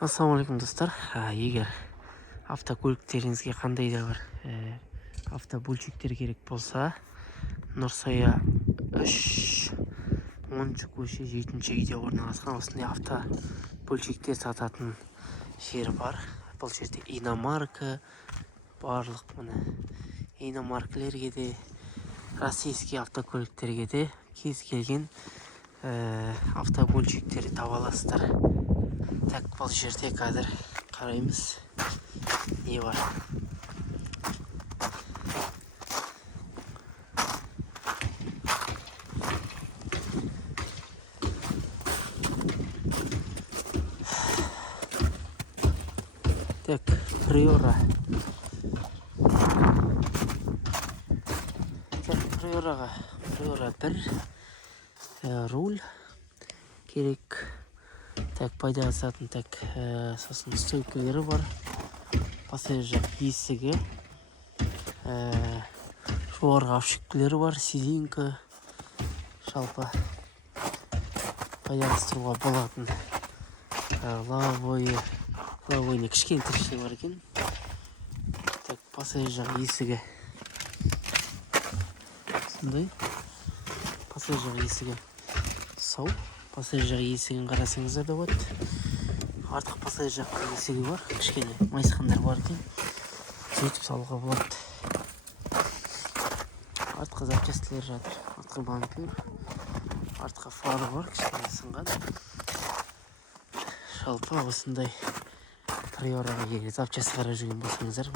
Ассалаумалейкум достар. Егер автокөліктеріңізге қандай да бір автобөлшектер керек болса, Нұрсая 3 10 көше 7-ші үйде орналасқан осындай автобөлшектер сататын жер бар. Бұл жерде иномарка барлық иномаркілерге де, российский автокөліктерге де кез келген автобөлшектерді таба аласыздар. Так, бұл жерде қазір қараймыз не бар. Так, Приора. Так, Приора 1 руль керек. Так, пайда асатын, сосын стойкалары бар, пассажир есігі, жоғарғы авшүккілері бар, сиденька, жалпы пайдаластыруға болатын лавойны кішкене тірші бар екен. Так, пассажир есігі сондай, пассажир есігі сау. Пассажир есігін қарасаңыздар да болады. Артық пассажир есігі бар, кішкене майысқандар бар екен. Сөйтіп салуға болады. Артқы запчастилер жатыр. Артқы бампер, артқы фары бар, кішкене сынған. Жалпы осындай Приораға егер запчаст қарап жүрген болсаңыздар,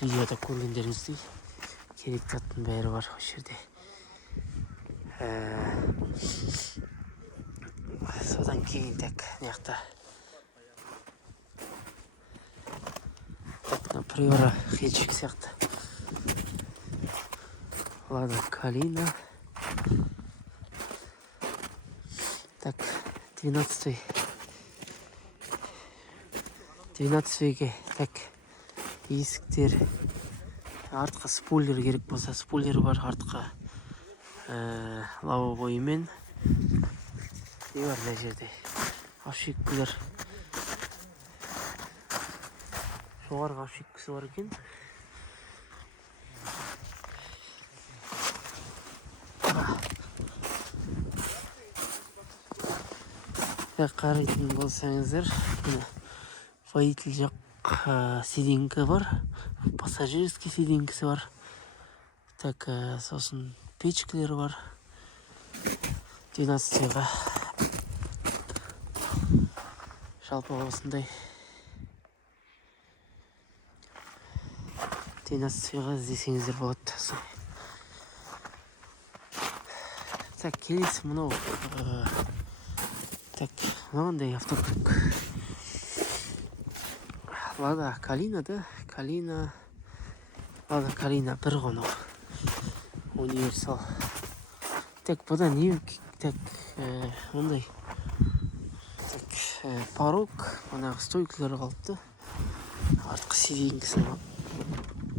видеода көргендеріңіздей керек заттың бәрі бар осы жерде. Содан кейін мыяқта Приора хетчик сияқты. Лада Калина. Так, 12-ге так есіктер, артқы спойлер керек болса, спойлер бар, артқы лавабоймен не бар мына жерде, авшиккілер, жоғарғы авшиккісі бар екен. Қарайтын болсаңыздар, водитель жақ сиденька бар, пассажирский сиденькісі бар. Так, сосын печкілер бар. 12-ға жалпы осындай 12-ға іздесеңіздер болады. Так, келесі мынау мынандай автокөлік. Лада Калина да, Лада Калина 1 ғонық. Универсал. Так, бұдан не ондай порог, манағы стойкалары қалыпты. Артқы сиденькісінің,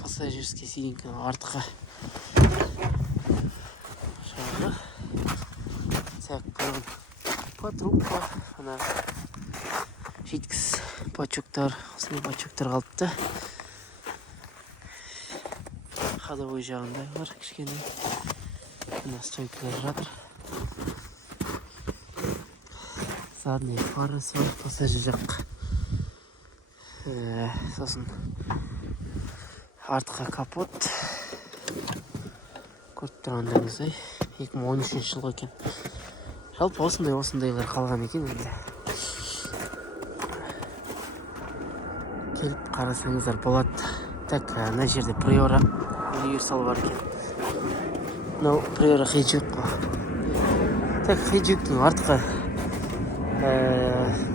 пассажирский сиденькінің артқы жағы. Так, бұдан потрубка, жеткіс бачоктар, осындай бачоктар қалыпты. Ходовой жағында бар, кішкене. Мына стойкалар жатыр. Задний фарасы бар, пассажир жақ. Сосын артқы капот. Көріп тұрғандарыңыздай 2013 жылғы екен. Жалпы осындайлар қалған екен енді. Келіп қарасаңыздар болады. Так, мына жерде Приора универсал бар екен. Мынау Приора хеджик қой. Так, хеджиктің артқы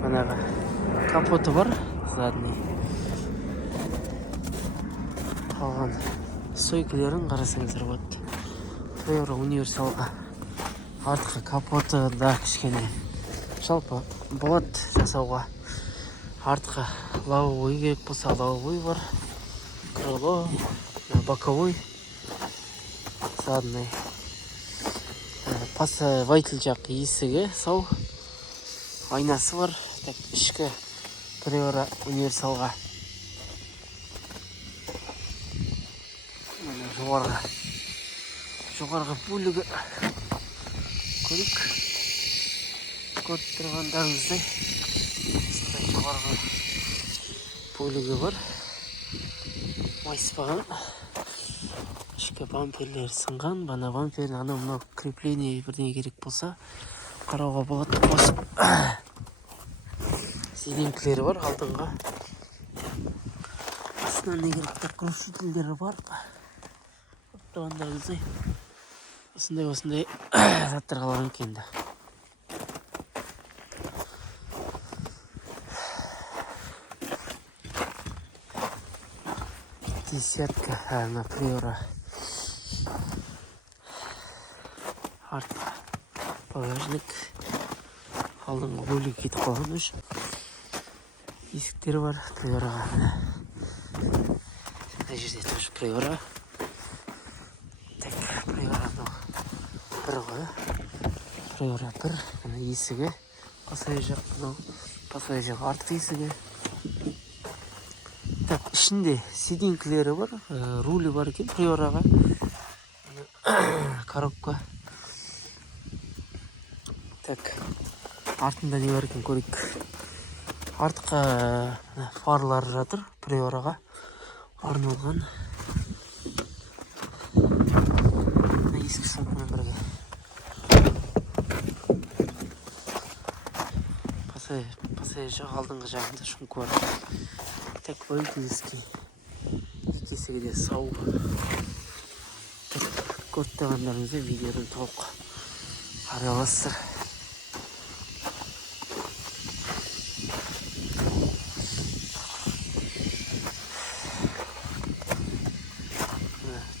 манағы капоты бар, задний. Қалған стойкалерін қарасаңыздар болады. Приора универсалға артқы капоты да кішкене жалпы болады жасауға. Артқы лавабой керек болса, лавабой бар. Крыло, боковой, задный. Водитель жақ есігі сау, айнасы бар. Так, ішкі Приора универсалға. Жоғарғы бөлігі көрік. Көріп тұрғандарыңыздай осындай жоғарғы бөлігі бар. Майыспаған. Ішкі бамперлер сынған. Бана бамперін анау крепление бірдеңе керек болса қарауға болады. Қосып сиденкілері бар алдыңға. Астынан не керек крушителдері бар. Тұрғандарыңыздай осындай заттар қалған екенді. Десятка на Приора. Артқа багажник. Алдыңғы бөлігі кетіп қалған үшін. Есіктері бар Приораға. Мына жерде тоже Приора. Так, Приораның бір ғой. Приора бір. Мына есігі. Пассажир артқы есігі. Так, ішінде сиденкілері бар, рулі бар екен Приораға. Коробка. Так, артында не бар екен көрейік. Артқа фарлары жатыр Приораға арналған. Ескі сапымен бірге. Пассажир алдыңғы жағында шумка бар. Так, водительский. Есігі де сау. Көрттіғандарыңызды видеодан толық қарай аласыздар.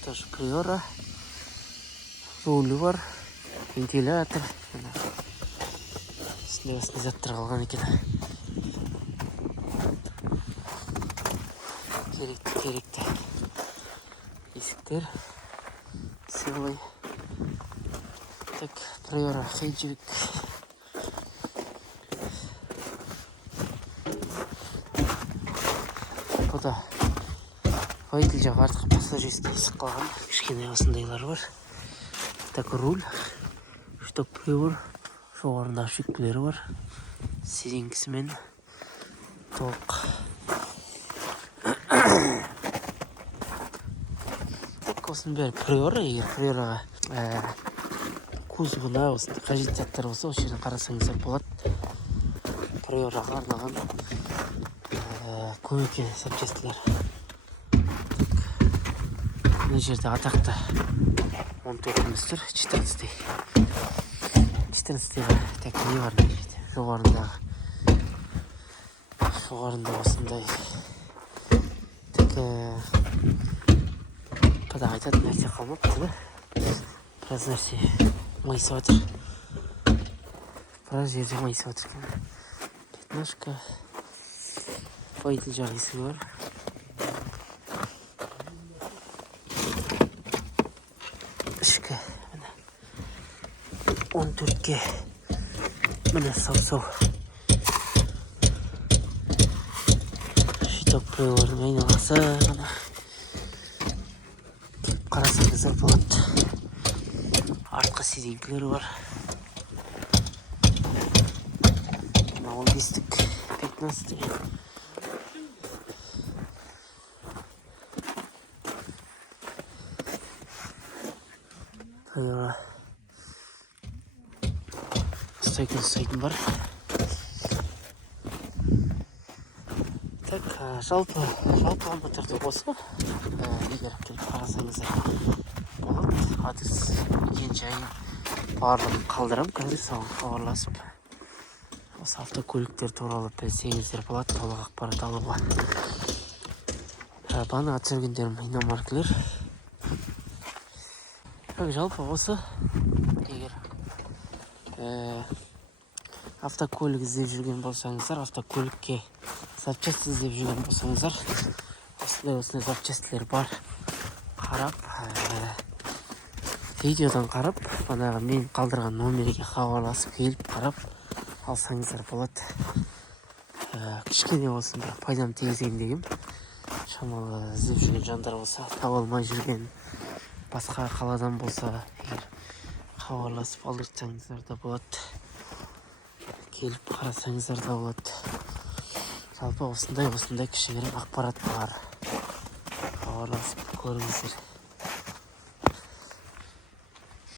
Тоже Приора. Рулі бар. Вентилятор. Осындай заттар қалған екен. Керекті. Есіктер. Целый. Так, Приора хейджевик. Бұда водитель жағы артқы пассажирский есік қалған. Кішкене осындайлар бар. Так, руль. Шток привор. Жоғарында шекпілері бар. Сиденкісімен толық. Осының бәрі Приора. Егер Приораға кузовына қажет заттар болса, осы жерден қарасаңыздар болады. Приораға арналған көмекке запчастилер. Мына жерде атақты 14-іміз тұр, 14-ға так не бар мына жерде. Жоғарында осындай так қада айтатын нәрсе қалмапты да. Біраз нәрсе майысып жатыр. Біраз жерде майысып жатыр екен. Пятнашка. Водитель жағы есігі бар. Ішкі 14-ке міне сау-сау. Щиток Приорының айналасы ғана. Қарасаңыздар болады. Артқы сиденкілері бар. 15-тік, 15-тік. Приора. Стойкін бар. Так, жалпы алматырды осы. Егер келіп қарасаңыздар болады. Адрес мекен-жайын барлығын қалдырам. Қазір соған хабарласып осы автокөліктер туралы білсеңіздер болады. Толық ақпарат алуға. Баны ат жүргендерім иномаркілер. Жалпы осы. Егер автокөлік іздеп жүрген болсаңыздар, автокөлікке запчасть іздеп жүрген болсаңыздар, осындай запчастилер бар. Қарап, видеодан қарап, банағы мен қалдырған номерге хабарласып келіп қарап алсаңыздар болады. кішкене болсын бірақ пайдам тигізейін дегем. Шамалы іздеп жүрген жандар болса, таба алмай жүрген басқа қаладан болса, егер хабарласып алдыртсаңыздар да болады. Келіп қарасаңыздар да болады. Жалпы осындай кішігірім ақпарат бар. Хабарласып көріңіздер.